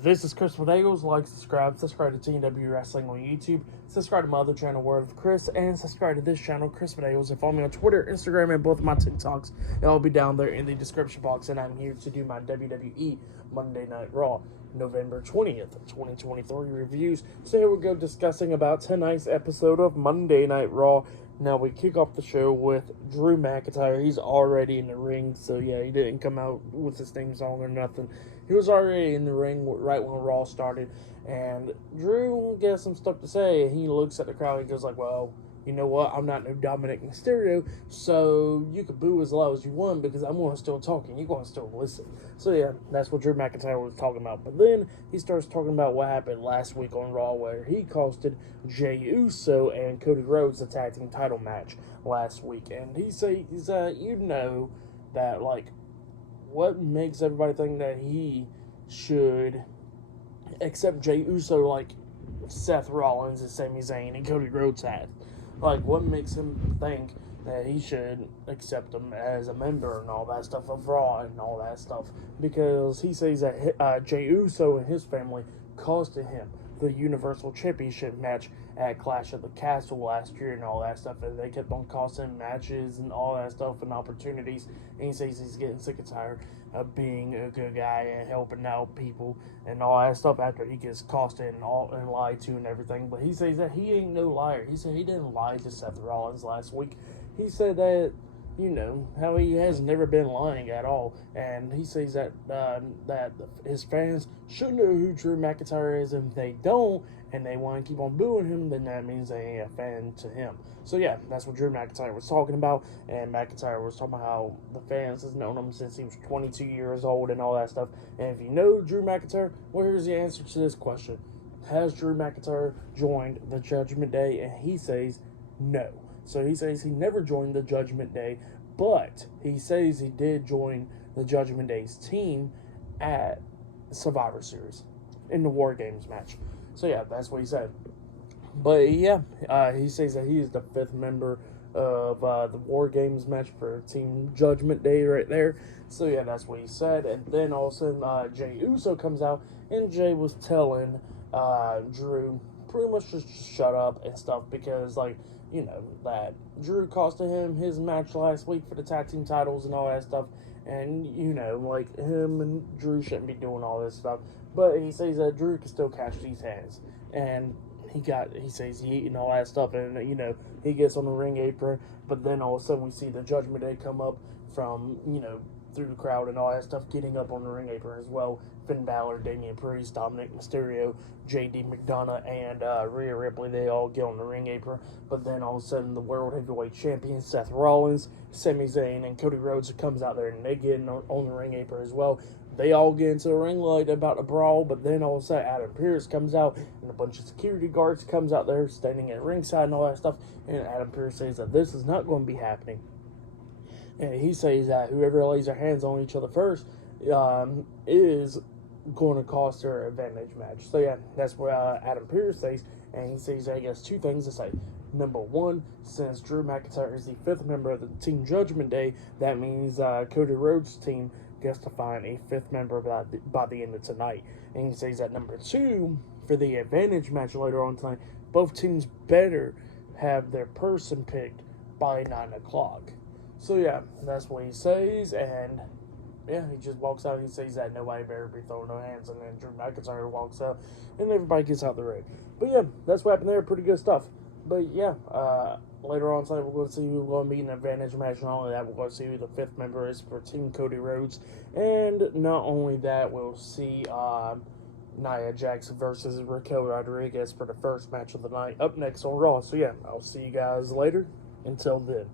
This is Chris with Eagles. Like, subscribe to TNW Wrestling on YouTube. Subscribe to my other channel, Word of Chris, and subscribe to this channel, Chris with Eagles. And follow me on Twitter, Instagram, and both of my TikToks. It'll be down there in the description box. And I'm here to do my WWE Monday Night Raw, November 20th, 2023 reviews. So here we go, discussing about tonight's episode of Monday Night Raw. Now we kick off the show with Drew McIntyre. He's already in the ring, so yeah, he didn't come out with his theme song or nothing. He was already in the ring right when Raw started, and Drew gets some stuff to say. He looks at the crowd and goes like, well, you know what, I'm not no Dominic Mysterio, so you can boo as loud as you want because I'm going to still talk and you're going to still listen. So yeah, that's what Drew McIntyre was talking about. But then he starts talking about what happened last week on Raw, where he costed Jey Uso and Cody Rhodes a tag team title match last week. And he says, you know, that like, what makes everybody think that he should accept Jey Uso like Seth Rollins and Sami Zayn and Cody Rhodes had? Like, what makes him think that he should accept him as a member and all that stuff of Raw and all that stuff? Because he says that Jey Uso and his family costed him the Universal Championship match at Clash of the Castle last year and all that stuff, and they kept on costing matches and all that stuff and opportunities, and he says he's getting sick and tired of being a good guy and helping out people and all that stuff after he gets costed and lied to and everything. But he says that he ain't no liar. He said he didn't lie to Seth Rollins last week. He said that, you know, how he has never been lying at all. And he says that that his fans should know who Drew McIntyre is. And if they don't, and they want to keep on booing him, then that means they ain't a fan to him. So yeah, that's what Drew McIntyre was talking about. And McIntyre was talking about how the fans has known him since he was 22 years old and all that stuff. And if you know Drew McIntyre, well, here's the answer to this question. Has Drew McIntyre joined the Judgment Day? And he says no. So he says he never joined the Judgment Day, but he says he did join the Judgment Day's team at Survivor Series in the War Games match. So yeah, that's what he said. But yeah, he says that he is the 5th member of the War Games match for Team Judgment Day right there. So yeah, that's what he said. And then all of a sudden, Jey Uso comes out, and Jey was telling Drew pretty much just shut up and stuff because, like, you know, that Drew costed him his match last week for the tag team titles and all that stuff. And, you know, like, him and Drew shouldn't be doing all this stuff. But he says that Drew can still catch these hands. And he says he eating all that stuff. And, you know, he gets on the ring apron. But then all of a sudden we see the Judgment Day come up from, you know, through the crowd and all that stuff, getting up on the ring apron as well. Finn Balor, Damian Priest, Dominic Mysterio, J.D. McDonough, and Rhea Ripley, they all get on the ring apron. But then all of a sudden, the World Heavyweight Champion, Seth Rollins, Sami Zayn, and Cody Rhodes comes out there, and they get on the ring apron as well. They all get into the ring like about a brawl, but then all of a sudden, Adam Pearce comes out, and a bunch of security guards comes out there, standing at ringside and all that stuff. And Adam Pearce says that this is not going to be happening. And he says that whoever lays their hands on each other first is going to cost their advantage match. So yeah, that's what Adam Pearce says. And he says that he has 2 things to say. Number 1, since Drew McIntyre is the 5th member of the Team Judgment Day, that means Cody Rhodes' team gets to find a 5th member by the end of tonight. And he says that number 2, for the advantage match later on tonight, both teams better have their person picked by 9 o'clock. So yeah, that's what he says, and yeah, he just walks out. He says that nobody better be throwing no hands, and then Drew McIntyre walks out, and everybody gets out the ring. But yeah, that's what happened there. Pretty good stuff. But yeah, later on tonight we're going to see who's going to be in an advantage match. Not only that, we're going to see who the 5th member is for Team Cody Rhodes, and not only that, we'll see Nia Jax versus Raquel Rodriguez for the first match of the night up next on Raw. So yeah, I'll see you guys later. Until then.